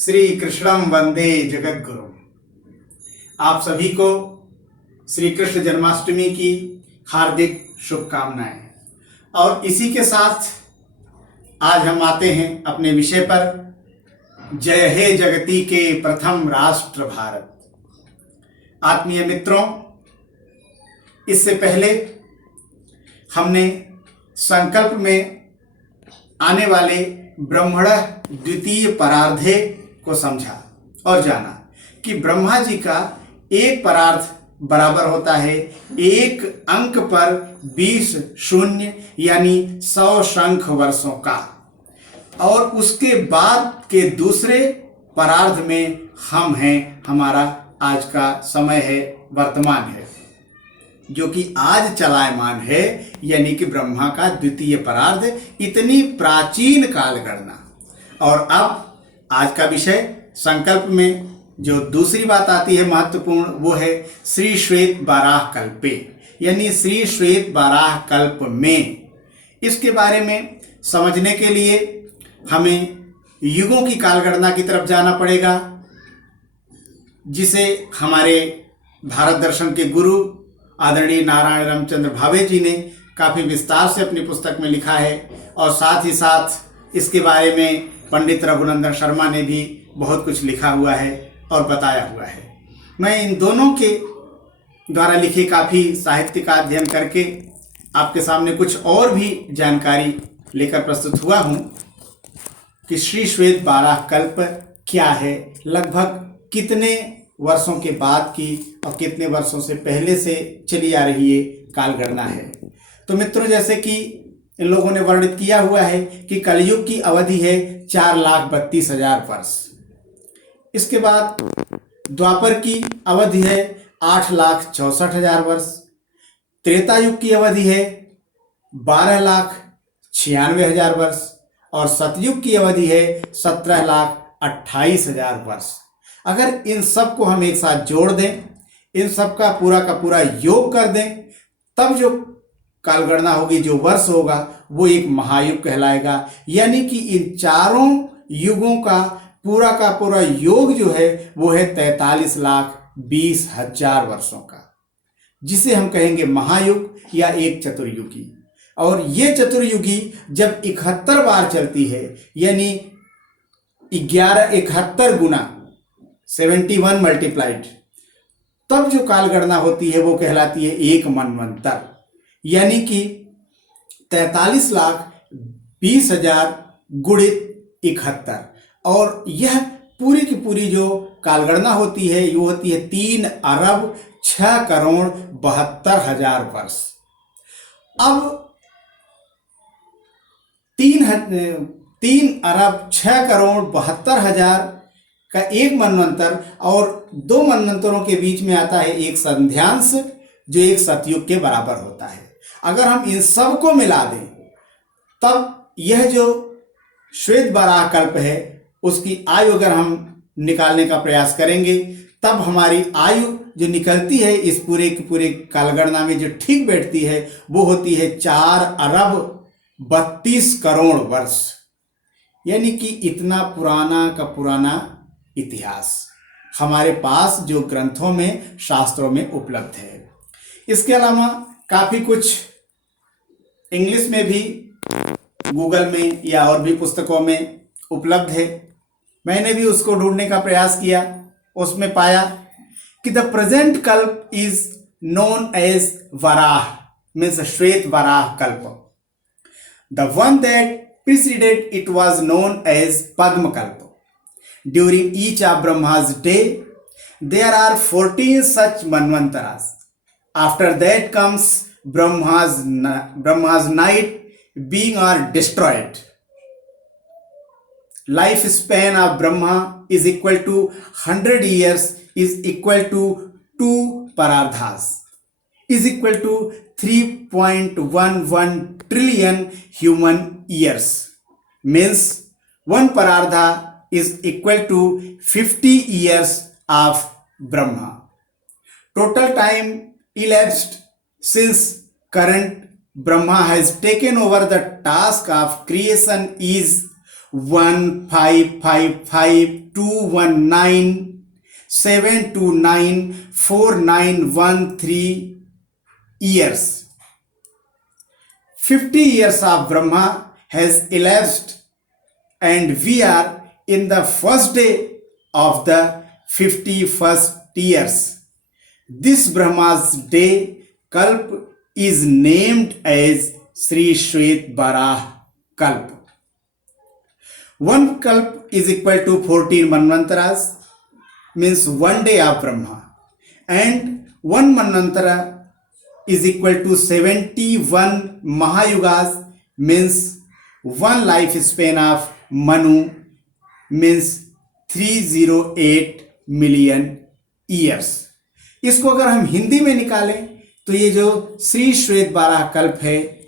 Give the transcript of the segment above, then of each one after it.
श्री कृष्णम वंदे जगद्गुरु। आप सभी को श्री कृष्ण जन्माष्टमी की हार्दिक शुभकामनाएं। और इसी के साथ आज हम आते हैं अपने विषय पर, जय हे जगती के प्रथम राष्ट्र भारत। आत्मीय मित्रों, इससे पहले हमने संकल्प में आने वाले ब्रह्मण द्वितीय परार्धे को समझा और जाना कि ब्रह्मा जी का एक परार्ध बराबर होता है एक अंक पर 20 शून्य यानी 100 शंख वर्षों का, और उसके बाद के दूसरे परार्ध में हम हैं। हमारा आज का समय है, वर्तमान है, जो कि आज चलायमान है, यानी कि ब्रह्मा का द्वितीय परार्ध, इतनी प्राचीन काल गणना। और अब आज का विषय संकल्प में जो दूसरी बात आती है महत्वपूर्ण, वो है श्री श्वेत बाराह कल्पे, यानी श्री श्वेत बाराह कल्प में। इसके बारे में समझने के लिए हमें युगों की कालगणना की तरफ जाना पड़ेगा, जिसे हमारे भारत दर्शन के गुरु आदरणीय नारायण रामचंद्र भावे जी ने काफ़ी विस्तार से अपनी पुस्तक में लिखा है, और साथ ही साथ इसके बारे में पंडित रघुनंदन शर्मा ने भी बहुत कुछ लिखा हुआ है और बताया हुआ है। मैं इन दोनों के द्वारा लिखे काफ़ी साहित्य का अध्ययन करके आपके सामने कुछ और भी जानकारी लेकर प्रस्तुत हुआ हूँ कि श्री श्वेत बाराह कल्प क्या है, लगभग कितने वर्षों के बाद की और कितने वर्षों से पहले से चली आ रही ये कालगणना है। तो मित्रों, जैसे कि इन लोगों ने वर्णित किया हुआ है कि कलयुग की अवधि है 4,32,000 वर्ष। इसके बाद द्वापर की अवधि है 8,64,000 वर्ष। त्रेता युग की अवधि है 12,96,000 वर्ष, और सतयुग की अवधि है 17,28,000 वर्ष। अगर इन सब को हम एक साथ जोड़ दें, इन सब का पूरा योग कर दें, तब जो कालगणना होगी, जो वर्ष होगा, वो एक महायुग कहलाएगा। यानी कि इन चारों युगों का पूरा योग जो है वो है 43,20,000 वर्षों का, जिसे हम कहेंगे महायुग या एक चतुर्युगी। और ये चतुर्युगी जब 71 बार चलती है, यानी 71 गुना 71 मल्टीप्लाइड, तब जो कालगणना होती है वो कहलाती है एक मनवंतर, यानी कि 43,20,000 गुणित 71। और यह पूरी की पूरी जो कालगणना होती है वो होती है 3,06,72,000 वर्ष। अब 3,06,72,000 का एक मनवंतर और दो मनवंतरों के बीच में आता है एक संध्यांश, जो एक सतयुग के बराबर होता है। अगर हम इन सब को मिला दें, तब यह जो श्वेत बाराह कल्प है उसकी आयु अगर हम निकालने का प्रयास करेंगे, तब हमारी आयु जो निकलती है इस पूरे कालगणना में जो ठीक बैठती है, वो होती है 4,32,00,00,000 वर्ष। यानी कि इतना पुराना का पुराना इतिहास हमारे पास जो ग्रंथों में, शास्त्रों में उपलब्ध है। इसके अलावा काफ़ी कुछ इंग्लिश में भी गूगल में या और भी पुस्तकों में उपलब्ध है। मैंने भी उसको ढूंढने का प्रयास किया, उसमें पाया कि the present kalpa is known as Varaha, means Shweta Varaha kalpa. The one that preceded it was known as Padma Kalpa. During each of Brahma's day, there are 14 such manvantaras. After that comes Brahma's night, being are destroyed. Lifespan of Brahma is equal to 100 years, is equal to 2 parardhas, is equal to 3.11 trillion human years. Means 1 parardha is equal to 50 years of Brahma. Total time elapsed since current Brahma has taken over the task of creation is 15555219729491 years. 50 years of Brahma has elapsed, and we are in the first day of the 51st years. This Brahma's day Kalp is named as Sri Shwet Barah Kalp. One Kalp is equal to 14 Manvantaras, means one day of Brahma, and one Manvantara is equal to 71 Mahayugas, means one lifespan of Manu, means 308 million years. इसको अगर हम हिंदी में निकालें तो ये जो श्री श्वेत बारह कल्प है,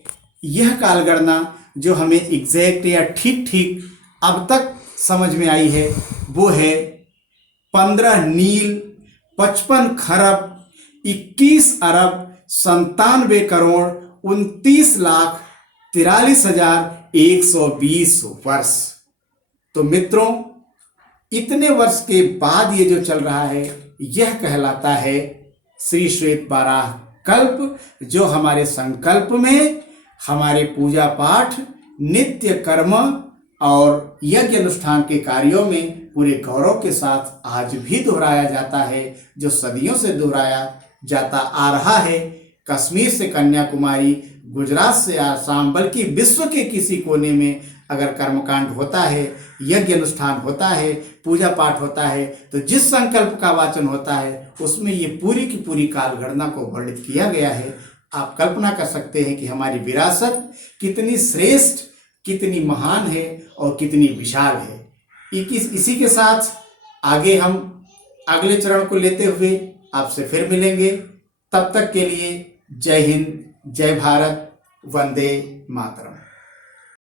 यह कालगणना जो हमें एग्जैक्ट या ठीक ठीक अब तक समझ में आई है वो है 15 नील 55 खरब 21 अरब 97 करोड़ 29,43,120 वर्ष। तो मित्रों, इतने वर्ष के बाद ये जो चल रहा है यह कहलाता है श्री श्वेत बारह कल्प, जो हमारे संकल्प में हमारे पूजा पाठ, नित्य कर्म और यज्ञ अनुष्ठान के कार्यों में पूरे गौरव के साथ आज भी दोहराया जाता है, जो सदियों से दोहराया जाता आ रहा है। कश्मीर से कन्याकुमारी, गुजरात से आसाम, बल्कि विश्व के किसी कोने में अगर कर्मकांड होता है, यज्ञ अनुष्ठान होता है, पूजा पाठ होता है, तो जिस संकल्प का वाचन होता है उसमें ये पूरी की पूरी कालगणना को वर्णित किया गया है। आप कल्पना कर सकते हैं कि हमारी विरासत कितनी श्रेष्ठ, कितनी महान है और कितनी विशाल है। इसी के साथ आगे हम अगले चरण को लेते हुए आपसे फिर मिलेंगे। तब तक के लिए जय हिंद, जय भारत, वंदे मातरम।